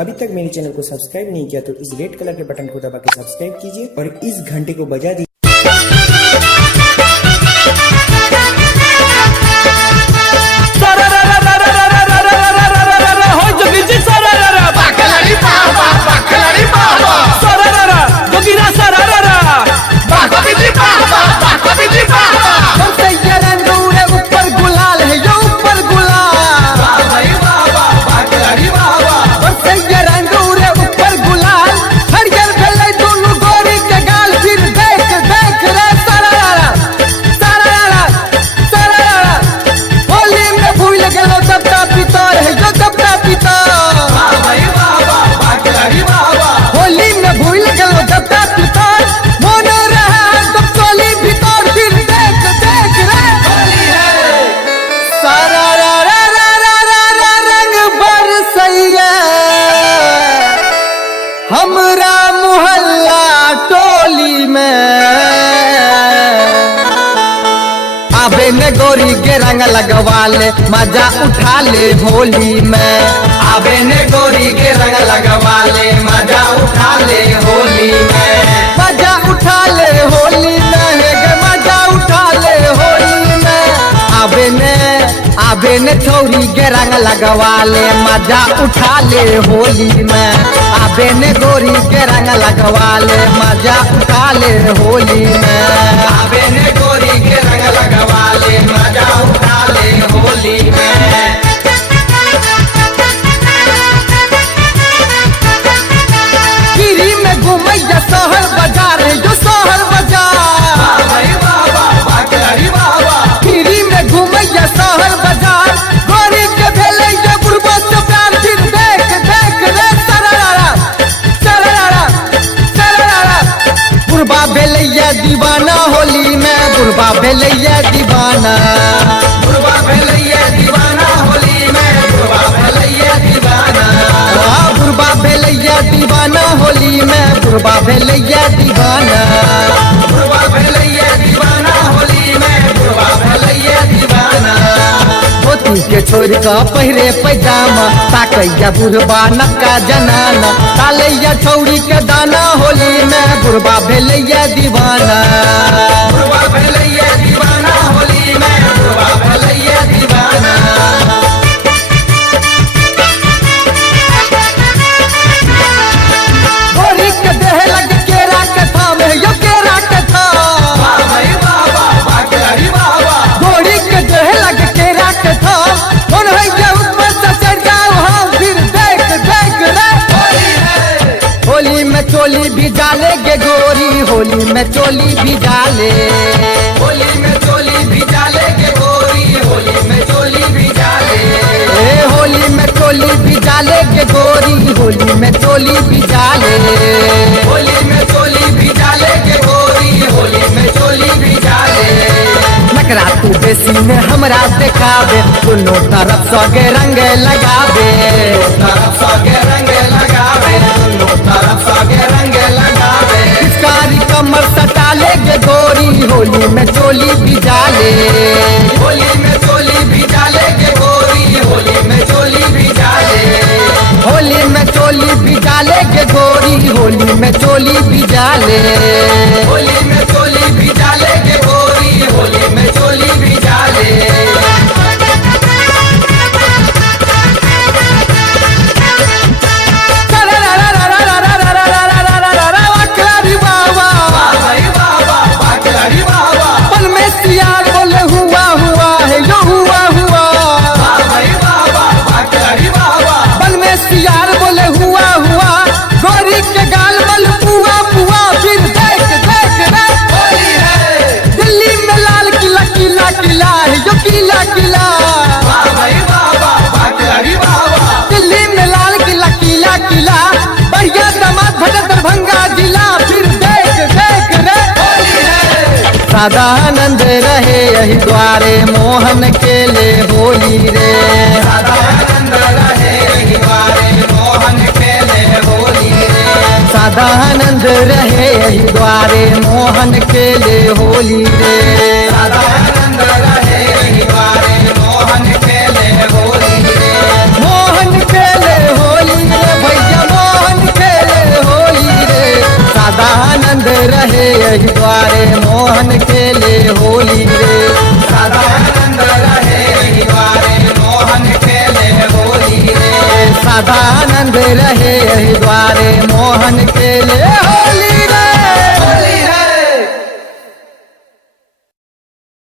अभी तक मेरे चैनल को सब्सक्राइब नहीं किया तो इस रेड कलर के बटन को दबा के सब्सक्राइब कीजिए और इस घंटे को बजा दीजिए। हमरा मोहल्ला टोली में आबे ने गोरी के रंग लगवा ले मजा उठा ले होली में। आबे ने गोरी के रंग लगवा ले मजा उठा ले होली में। मजा उठा ले होली में मजा उठा ले होली में। आबे ने छौरी के रंग लगवा ले मजा उठा ले होली में। आबे ने गोरी के रंग लगवा ले मजा उठा ले होली में। आबे ने गोरी के रंग लगवा ले मजा उठा ले होली में। गिरी में घूमैया शहर बाजार जो शहर बाजार गिरी में घूमैया शहर बाजार गोरी के भेले ये बुढ़बा से प्यार फिर देख देख रे सरारा सरारा सरारा। बुढ़बा भेले ये दीवाना होली में बुढ़बा भेले ये दीवाना। बुढ़बा भेले ये दीवाना होली में बुढ़बा भेले ये दीवाना। बुढ़बा भेले ये दीवाना होली में बुढ़बा भेले ये दीवाना। बुढ़बा भेले ये दीवाना होली में बुढ़बा भेले ये दीवाना। धोती के छोड़ का पहिरे पैजामा ताकैया बुढ़बा नक्का जनाना। तालैया छौड़ी के दाना होली में बुढ़बा भेले ये दीवाना। बुढ़बा भेले ये दीवाना होली में बुढ़बा भेले ये दीवाना। गोरी के देह लग केरा के थाम यो केरा के थाम। गोरी के देह लग केरा के थाम कौन है ये ऊपर से चढ़ जाओ हम फिर देख देख रे। होली में चोली भी डाले गे गोरी होली में चोली भी डाले। होली में चोली भी डाले गे गोरी होली में चोली भी डाले। होली में चोली भी डाले गे गोरी होली में चोली भी डाले। होली में चोली भी डाले गे गोरी होली में चोली भी डाले। नकरा तू बेसी में हमरा देखावे दोनों तरफ सगे रंग लगावे। तरफ सगे रंग लगावे दोनों तरफ सगे रंग लगावे। पिचकारी कमर सटाले गे गोरी होली में चोली भी डाले। होली में चोली भी डाले गे गोरी होली में चोली भी डाले। होली में चोली भी डाले गे गोरी होली में चोली भी डाले। होली में चोली भी डाले गे गोरी होली में चोली भी डाले। दिल्ली में लाल किला किला किला बढ़िया दामाद भटक दरभंगा जिला फिर देख देख रे। सदा आनंद रहे यही द्वारे मोहन के ले होली रे। सदा आनंद रहे यही द्वारे मोहन के ले होली रे। सदा आनंद रहे यही द्वारे मोहन के ले होली रे। सदा आनंद रहे यही द्वारे मोहन के ले होली रे। मोहन के ले होली रे भैया। समाधान